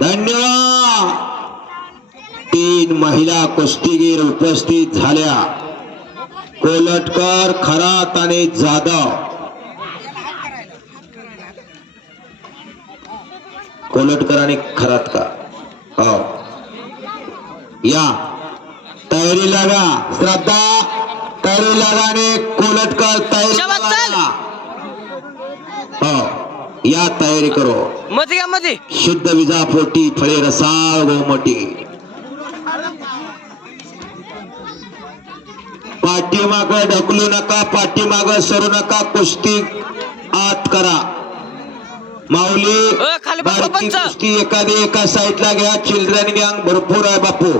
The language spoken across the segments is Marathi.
धन्यवाद. तीन महिला कुस्तीगीर उपस्थित झाल्या. कोलटकर खरात आणि जाधव कोलटकर आणि खरात का? हो. या. तयारी लागा. श्रद्धा. तयारी लागा आणि कोलटकर तयारी. हो. या तयारी करो. मध्ये शुद्ध विजापोटी फळे रसाळ गोमटी. पाठीमाग ढकलू नका पाठीमाग सरू नका कुस्ती आत करा. माऊली पंच. कुस्ती एखादी एका साईडला घ्या चिल्ड्रन गँग भरपूर आहे बापू.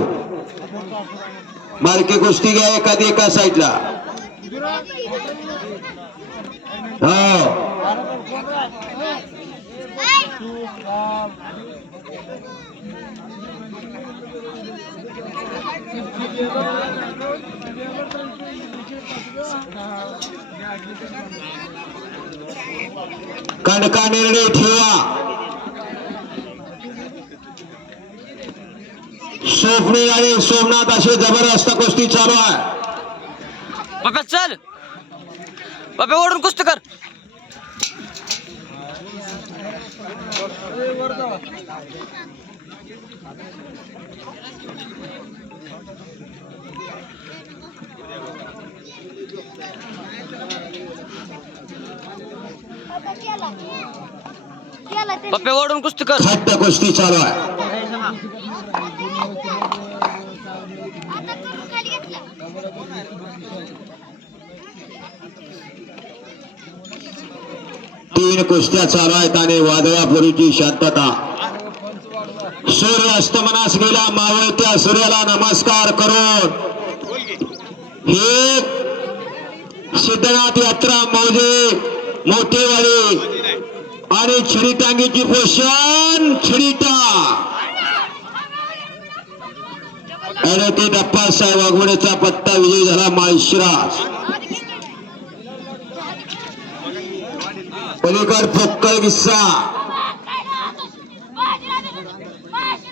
बारकी कुस्ती घ्या एखादी एका साईडला. हो. कणका निर्णय ठेवा. सोपणी आणि सोमनाथ अशी जबरदस्त कुस्ती चालू आहे. बाबा चल. बाबा ओढून कुस्ती कर. पप्पे ओढून कुस्ती कर. कुस्ती चालू आहे. तीन कुस्त्या चालू आहेत आणि वादळापुरीची शांतता. सूर्य अस्तमनास गेला मावळत्या सूर्याला नमस्कार करून. हे सिद्धनाथ यात्रा मौजे मोठेवाडी आणि छिडीटांगीची पोषण छडीटा आणि ते डप्पासाहेब वाघवडेचा पत्ता विजय झाला माळशिरास पलीकड पोक्कळ किस्सा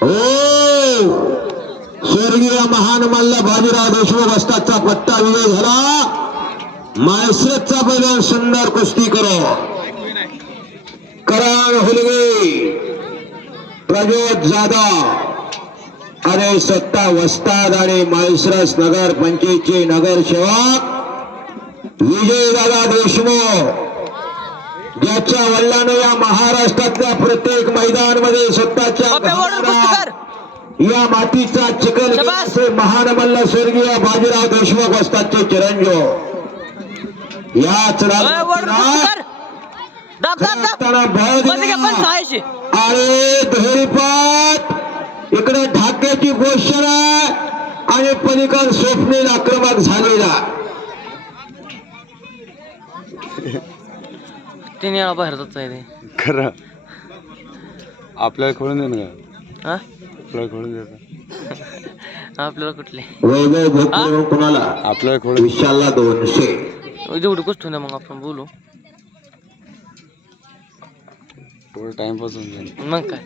हो. स्वर्गीय महान मल्ल बाजीराव देशमुख असताचा पत्ता विजय झाला. माळशिरसचा पहिला सुंदर कुस्ती करो। करण हुलगे प्रजोत जाधव आणि सत्ता वस्ताद आणि माळशिरस नगर पंचायतचे नगरसेवक विजयदादा देशमुख ज्याच्या वडिलांना या महाराष्ट्रातल्या प्रत्येक मैदानमध्ये स्वतःच्या घरात या मातीचा. घेण्याचे महान मल्ल स्वर्गीय बाजीराव देशमुख असतातचे चिरंजीव. याच अ, ओढून कुस्ती राजकारणात कर. दाब दाब दाब. असताना भावमध्ये घ्या पण दिला. सहाशे अरे दुहेरीपात इकडे ढाक्याची आहे आणि पलीकड स्वप्नील आक्रमक झालेला. तिने बाहेर जात आहे ते खरं. आपल्याला खोलून दे ना. हा? आपल्याला खोलून देत आपल्याला कुठले? वैभव भोकरे कुणाला? आपल्याला खोलून विशालला दोनशे. जेवढी कुस्ती ना मग आपण बोलू. थोडं टाइमपास होऊन जाईल. मग काय?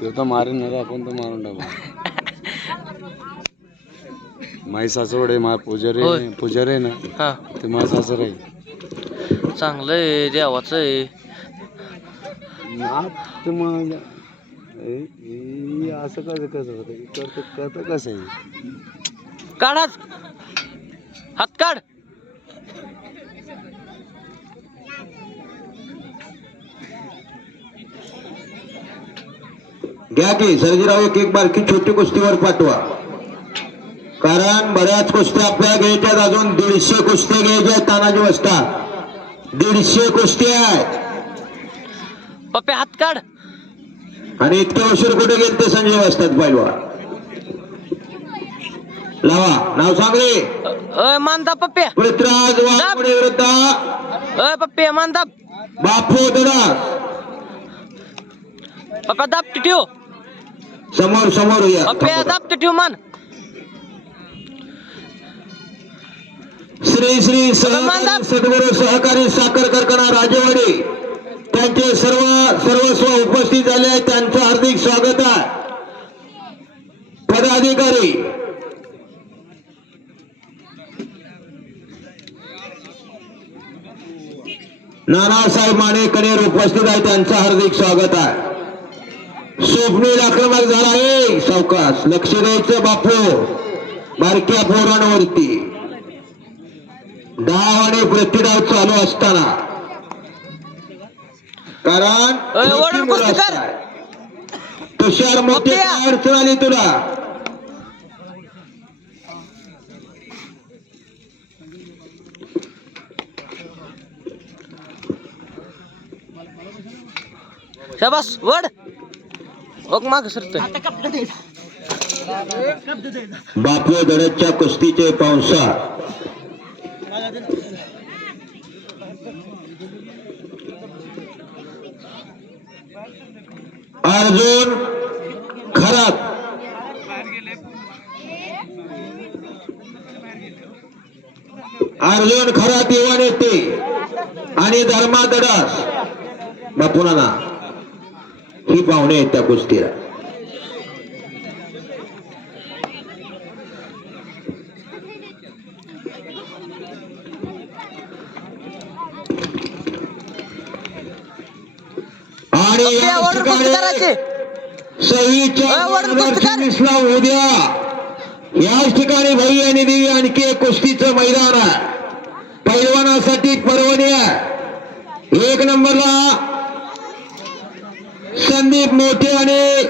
तो तर मारेन ना रे, आपण तर मारून टाकू. माई सासवड आहे मा पुजारी होय. पुजारी आहे ना हा. ते माझा सासर आहे. चांगलं आहे देवाचं आहे. नात मग ए, ए, असं कसं कसं होतं? करतं करतं कसं आहे? काढ हात काढ. घ्या की सर्जीराव एक एक बारकी छोटी कुस्तीवर पाठवा. कारण बऱ्याच कुस्त्या आपल्या घ्यायच्यात अजून दीडशे कुस्त्या घ्यायच्या आहेत तानाजी वस्ता. दीडशे कुस्त्या आहेत. पप्पे हात काढ. आणि इतके उशीर कुठे गेले ते संजय वस्तात पाहिलवा लावा. नाव सांगले अय मानदाब पप्प्या पृथ्वीराज वाघमोडे विरुद्ध. अय पप्प्या मानदाब बापू पप्पा ठेव. समोर समोर या पप्प्या दाब ठेव मान. श्री श्री. सहकारी सद्गुरू सहकारी साखर कारखाना राजेवाडी. त्यांचे सर्व सर्वस्व उपस्थित झाले. त्यांचं हार्दिक स्वागत आहे. पदाधिकारी नानासाहेब माने कनेर उपस्थित आहे त्यांचं हार्दिक स्वागत आहे. स्वप्नील आक्रमक झाला आहे सावकाश लक्ष द्यायचं बापू बारक्या पोरांवरती. डाव आणि प्रतिडाव चालू असताना. कारण. तुषार मोठी अडचण आली तुला? शाबास वड. ओक माग सरतोय बापू दडच्या कुस्तीचे पावसा. अर्जुन खरात. अर्जुन खरात युवा नेते आणि धर्मा दडास बापूना ना ही पाहुणे आहेत त्या कुस्तीला. आणि. चोवीसला उद्या. याच ठिकाणी भाई आणि देवी आणखी एक कुस्तीचं मैदान आहे. पैलवानासाठी परवणी आहे एक नंबरला आणि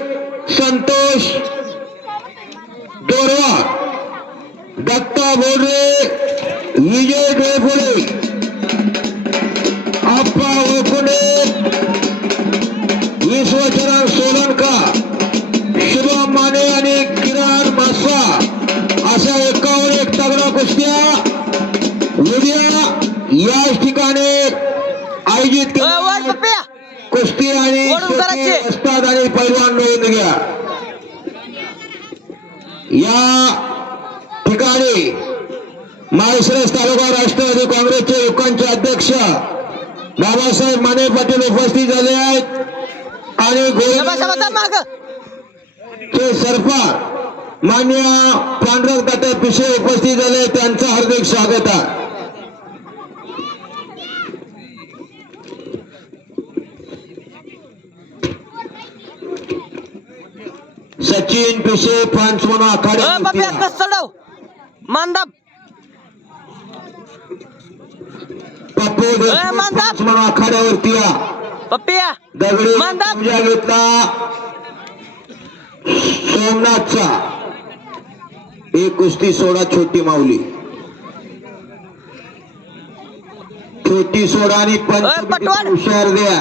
संतोष दोरवा दत्ता बोर्डे विजय डोयफुले आप्पा ओकुडे विश्वचरण सोलनका शुभम माने आणि किरण मासा अशा एकावर एक तगडा कुस्त्या उद्या याच ठिकाणी आयोजित अय वड केल्या पप्प्या कुस्ती आणि आणि पैलवान नोंद घ्या. या ठिकाणी माळशिरस तालुका राष्ट्रवादी काँग्रेसचे युवकांचे अध्यक्ष बाबासाहेब माने पाटील उपस्थित झाले आहेत. आणि चे सरपा मान्य पांढरक दादा पिशे उपस्थित झाले त्यांचं हार्दिक स्वागत आहे. सचिन पिशे पाच म्हणून अय पप्प्या आखाडे कस चढव मानदाब पप्पू ए, देशमुख मांदा. पाच म्हणून आखाड्यावरती या पप्प्या दगडी मांदा. कब्जा घेतला सोमनाथचा एक कुस्ती सोडा छोटी माऊली छोटी सोडा आणि पटवाड. पंच हुशार द्या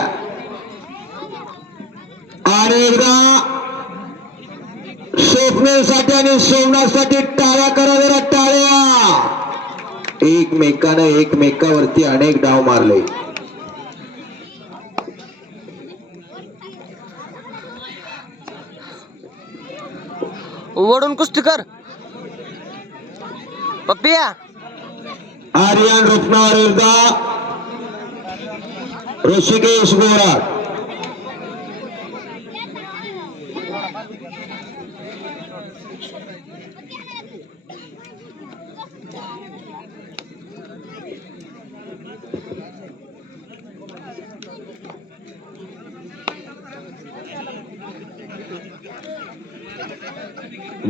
आणि एकदा स्वप्नेसाठी आणि सोमनाथसाठी टाळ्या करा जरा टाळ्या. एकमेकानं एकमेकावरती अनेक डाव मारले. वडून कुस्ती कर. पप्प्या आर्यन रुपनावर विरुद्ध ऋषिकेश गोराट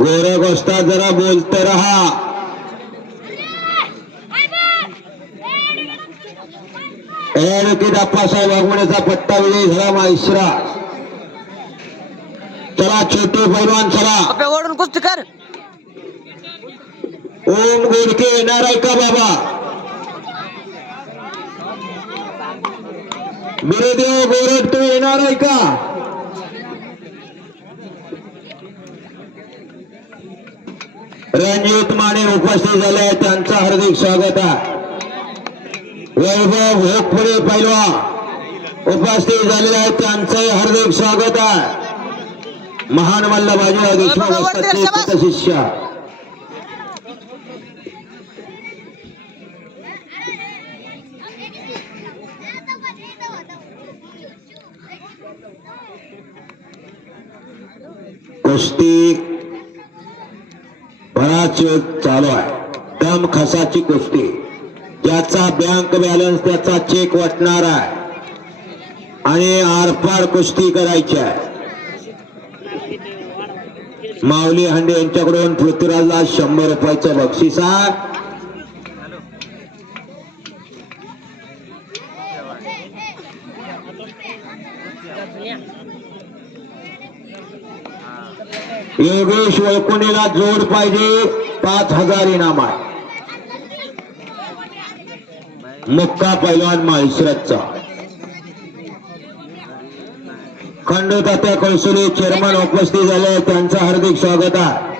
गोरख असता जरा बोलत रहा. की अप्पासाहेब वाघमोड्याचा पट्टा विजय झाला माहिश्रा चला छोटे पैलवान चला. वडून कुस्ती कर. ओम गोडके येणार आहे का बाबा? बिरेदेव गोरट तू येणार आहे का? रणजित माने उपस्थित झाले त्यांचं हार्दिक स्वागत आहे. वैभव भोगपुरे पैलवा उपस्थित झालेले आहेत. त्यांचंही हार्दिक स्वागत आहे. महान मल्लबाजी देशमुख. शिष्य. कुस्ती बराच वेळ चालू आहे. दम खसाची कुस्ती त्याचा बँक बॅलन्स त्याचा चेक वाटणार आहे. आणि आरपार कुस्ती करायची आहे. माऊली हांडे यांच्याकडून पृथ्वीराजला शंभर रुपयाचं बक्षीस आहे. योगेश वैकुंडीला जोड पाहिजे पाच हजार इनाम आहे. मुक्का पैलवान माळशिरतचा खंडोतात्या कौशले चेअरमन उपस्थित झाले त्यांचं हार्दिक स्वागत आहे.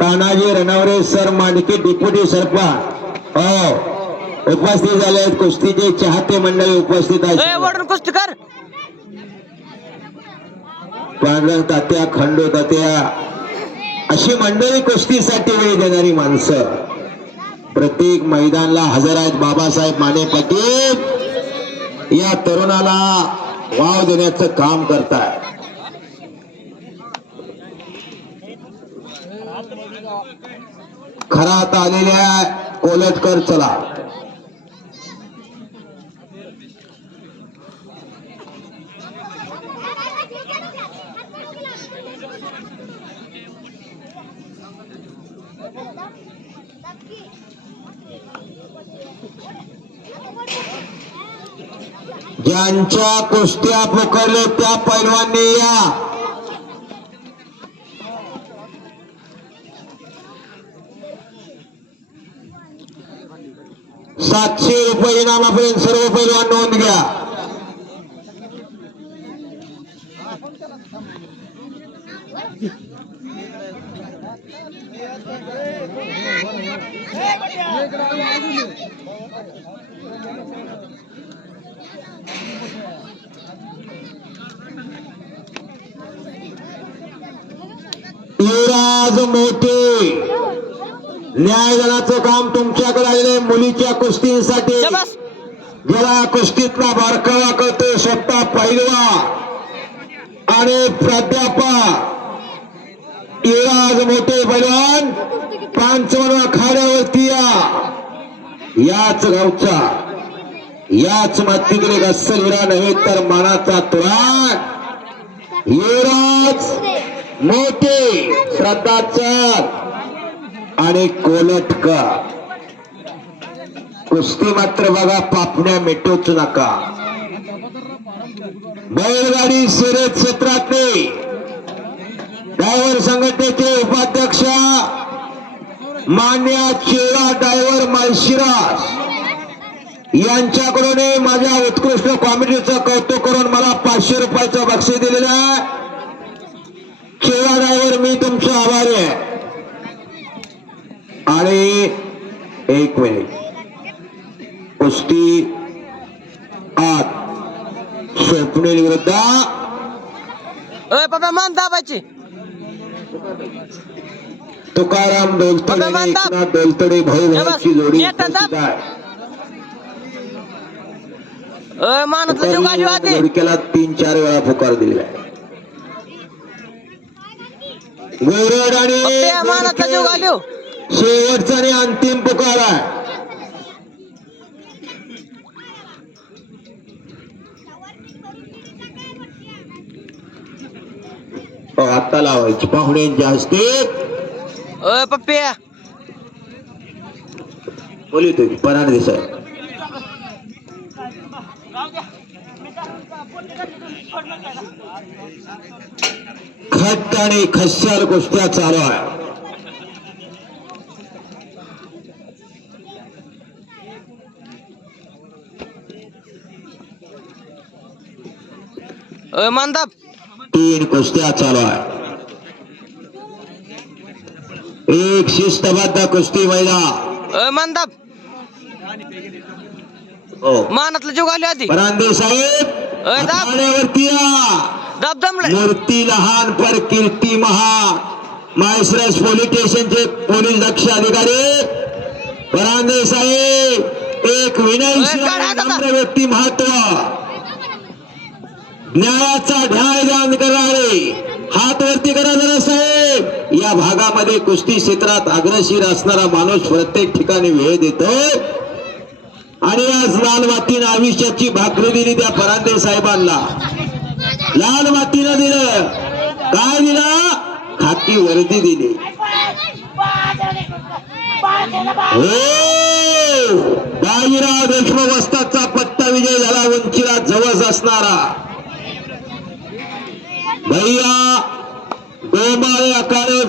तानाजी रणावरे सर मांडके डिप्युटी सरपंच हो उपस्थित झाले आहेत कुस्तीचे चाहते मंडळी उपस्थित आहेत. कुस्ती कर. पांढरंग तात्या खंडो तात्या अशी मंडळी कुस्तीसाठी वेळ देणारी माणसं. प्रत्येक मैदानला हजर आहेत बाबासाहेब माने पाटील. या तरुणाला वाव देण्याचं काम करताय. खरात आलेल्या कोलटकर चला. ज्यांच्या कुस्त्या पकडले त्या पैलवांनी या. सातशे रुपये इनामापर्यंत सर्व पैलवान नोंद घ्या. युवराज मोठे न्यायदानाचं काम तुमच्याकडे आलेलं आहे मुलीच्या कुस्तीसाठी. ज्याला कुस्तीतला बारकावा करतो स्वतः पैलवा. आणि प्राध्यापक युवराज मोठे पैलवान पांचवण खाड्यावरती याच गावचा. याच मातीकडे अस्सल हिरा नव्हे तर मनाचा तुराग. युवराज मोठे श्रद्धाचर आणि कोलटकर कुस्ती मात्र बघा पापण्या मिटवच नका. बैलगाडी शर्यत क्षेत्रातले. ड्रायव्हर संघटनेचे उपाध्यक्ष मान्य चेळा ड्रायव्हर यांच्याकडून माझ्या उत्कृष्ट कॉमेडीचं कौतुक करून मला पाचशे रुपयाचं बक्षीस दिलेलं आहे. चेळा ड्रायव्हर मी तुमचा आभारी आहे. आणि एक मिनिट कुस्ती आत. स्वप्नील विरुद्ध. ए पप्या मान दाबायची. तुकाराम डोलतडे भाऊ जोडी. आहे. गाली आधी घोडक्याला तीन चार वेळा पुकार दिलेला आहे. गोरड आणि पप्प्या मानातला जीव घालू शेवटचा आणि अंतिम पुकार आहे. हो, आता लावायची. पाहुण्यांच्या हस्ते पप्प्या. बोली तुम्ही. पराण देसाई खट्ट आणि खस्याल कुस्त्या चालू आहे. तीन कुस्त्या चालू आहे. एक शिस्तबद्ध कुस्ती महिला. मानदाब. हो. मानातला जीव घालू आधी. परांदे साहेब. मूर्ती लहान पर कीर्ती महा. पोलीस स्टेशनचे पोलीस दक्ष अधिकारी. परांदे साहेब एक विनय अय, काढा दादा. नम्र व्यक्ती महत्त्व. न्यायाचा ढाळ दान करणारे. हात वरती करा जरा साहेब. या भागामध्ये कुस्ती क्षेत्रात अग्रशीर असणारा माणूस प्रत्येक ठिकाणी वेळ देतो आणि आज लाल मातीनं आयुष्याची भाकरी दिली त्या परांदे साहेबांना. लाल मातीनं दिलं. काय दिलं? खाकी वर्दी दिली. हो! बाजीराव देशमुख विजय झाला उंचीला जवळ असणारा. भैया गोमाळे अकारे